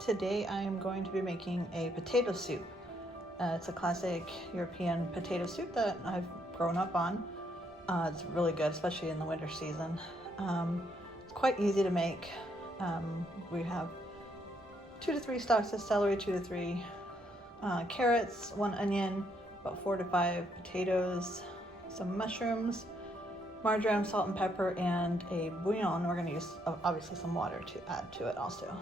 Today I am going to be making a potato soup. It's a classic European potato soup that I've grown up on. It's really good, especially in the winter season. It's quite easy to make. We have 2 to 3 stalks of celery, 2 to 3 carrots, 1 onion, about 4 to 5 potatoes, some mushrooms, marjoram, salt and pepper, and a bouillon. We're going to use obviously some water to add to it also.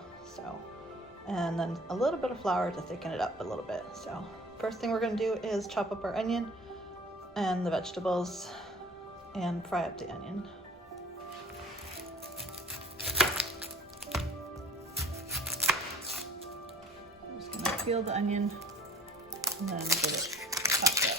And then a little bit of flour to thicken it up a little bit. So first thing we're going to do is chop up our onion and the vegetables and fry up the onion. I'm just going to peel the onion and then get it chopped up.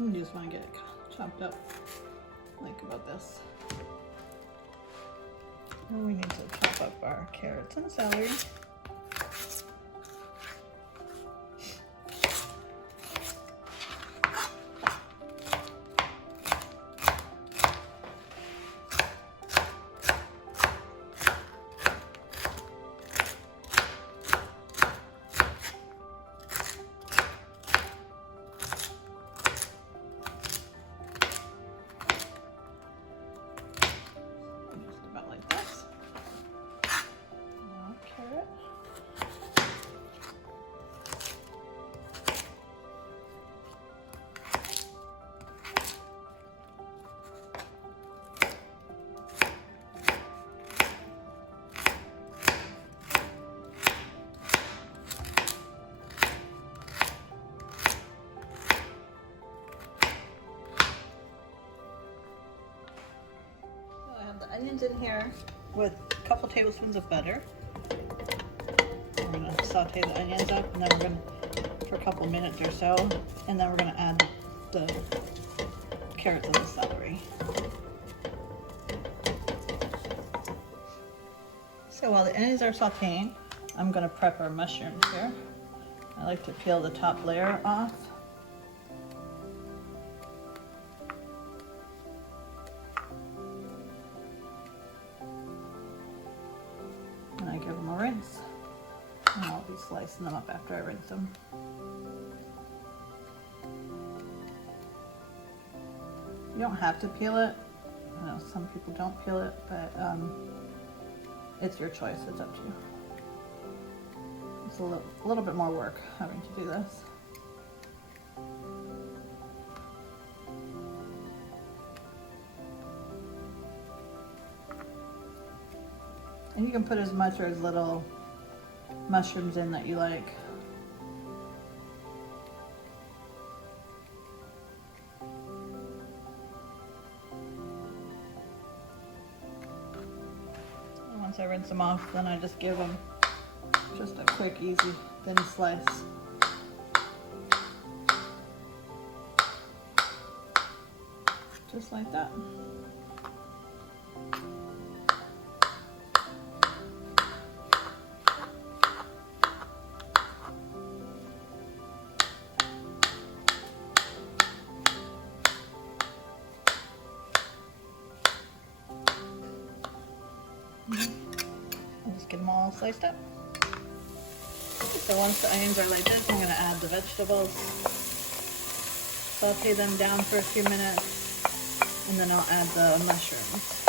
You just want to get it chopped up like about this. And we need to chop up our carrots and celery. Onions in here with a couple tablespoons of butter. We're going to saute the onions up, and then we're going to, for a couple minutes or so, and then we're going to add the carrots and the celery. So while the onions are sauteing, I'm going to prep our mushrooms here. I like to peel the top layer off. And I give them a rinse. And I'll be slicing them up after I rinse them. You don't have to peel it. I know some people don't peel it, but it's your choice. It's up to you. It's a little bit more work having to do this. And you can put as much or as little mushrooms in that you like. And once I rinse them off, then I just give them just a quick, easy, thin slice. Just like that. I'll just get them all sliced up. So once the onions are like this, I'm going to add the vegetables, saute them down for a few minutes, and then I'll add the mushrooms.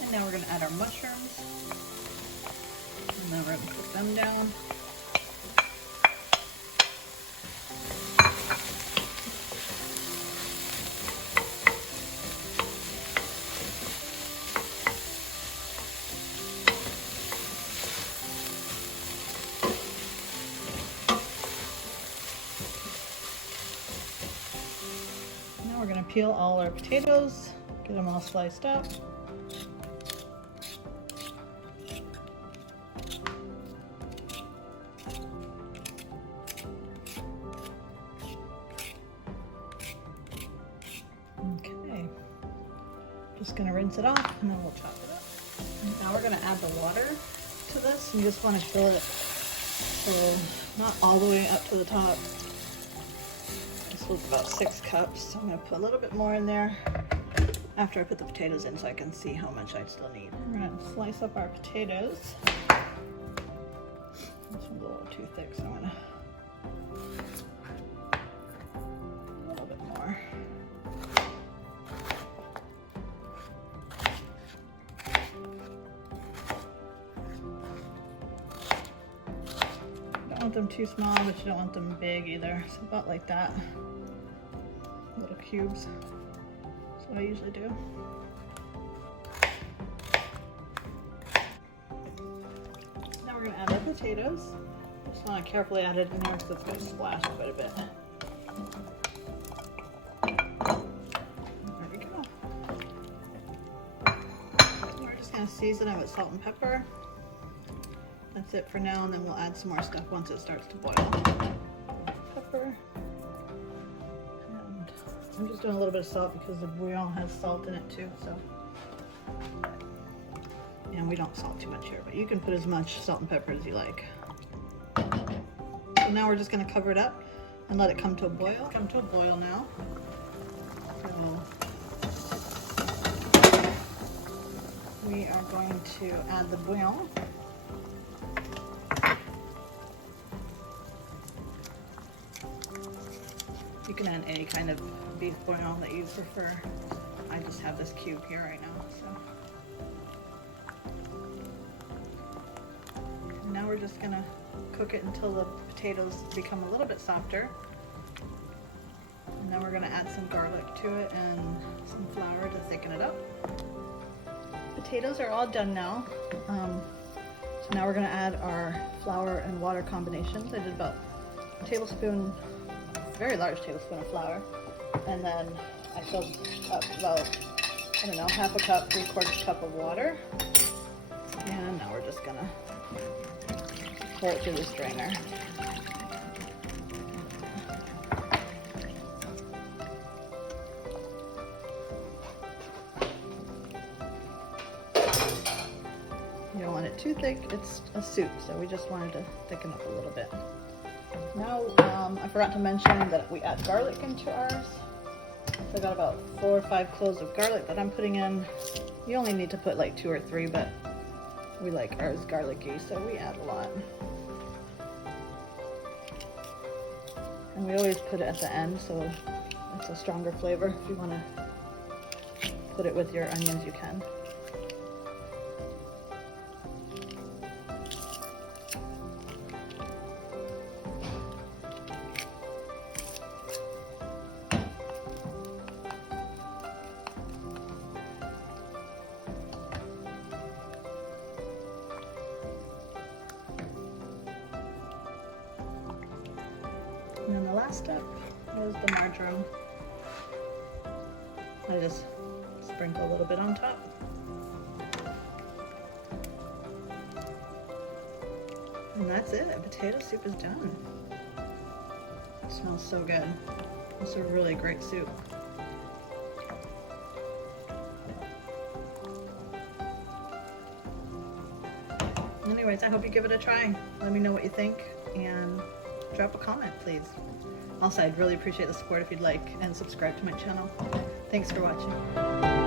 And now we're going to add our mushrooms, and then we're going to put them down. gonna peel all our potatoes, get them all sliced up. Okay, just gonna rinse it off and then we'll chop it up. And now we're gonna add the water to this. You just want to fill it so not all the way up to the top. This was about 6 cups, so I'm gonna put a little bit more in there after I put the potatoes in so I can see how much I still need. We're gonna slice up our potatoes. This one's a little too thick, so I'm gonna a little bit more. Don't want them too small, but you don't want them big either. So about like that, little cubes. That's what I usually do. Now we're gonna add our potatoes. Just want to carefully add it in there because it's gonna splash quite a bit. There we go. We're just gonna season it with salt and pepper. That's it for now, and then we'll add some more stuff once it starts to boil. Pepper. And I'm just doing a little bit of salt because the bouillon has salt in it too, so. And we don't salt too much here, but you can put as much salt and pepper as you like. So now we're just gonna cover it up and let it come to a boil. Come to a boil now. So we are going to add the bouillon. You can add any kind of beef bouillon that you prefer. I just have this cube here right now. So now we're just gonna cook it until the potatoes become a little bit softer. And then we're gonna add some garlic to it and some flour to thicken it up. Potatoes are all done now. So now we're gonna add our flour and water combinations. I did about a tablespoon, very large tablespoon of flour, and then I filled up about, I don't know, half a cup, 3/4 cup of water. And now we're just gonna pour it through the strainer. You don't want it too thick, it's a soup, so we just wanted to thicken up a little bit. Now, I forgot to mention that we add garlic into ours. So I got about 4 or 5 cloves of garlic that I'm putting in. You only need to put like 2 or 3, but we like ours garlicky, so we add a lot. And we always put it at the end, so it's a stronger flavor. If you want to put it with your onions, you can. And then the last step is the marjoram. I just sprinkle a little bit on top. And that's it. A potato soup is done. It smells so good. It's a really great soup. Anyways, I hope you give it a try. Let me know what you think and drop a comment, please. Also, I'd really appreciate the support if you'd like and subscribe to my channel. Thanks for watching.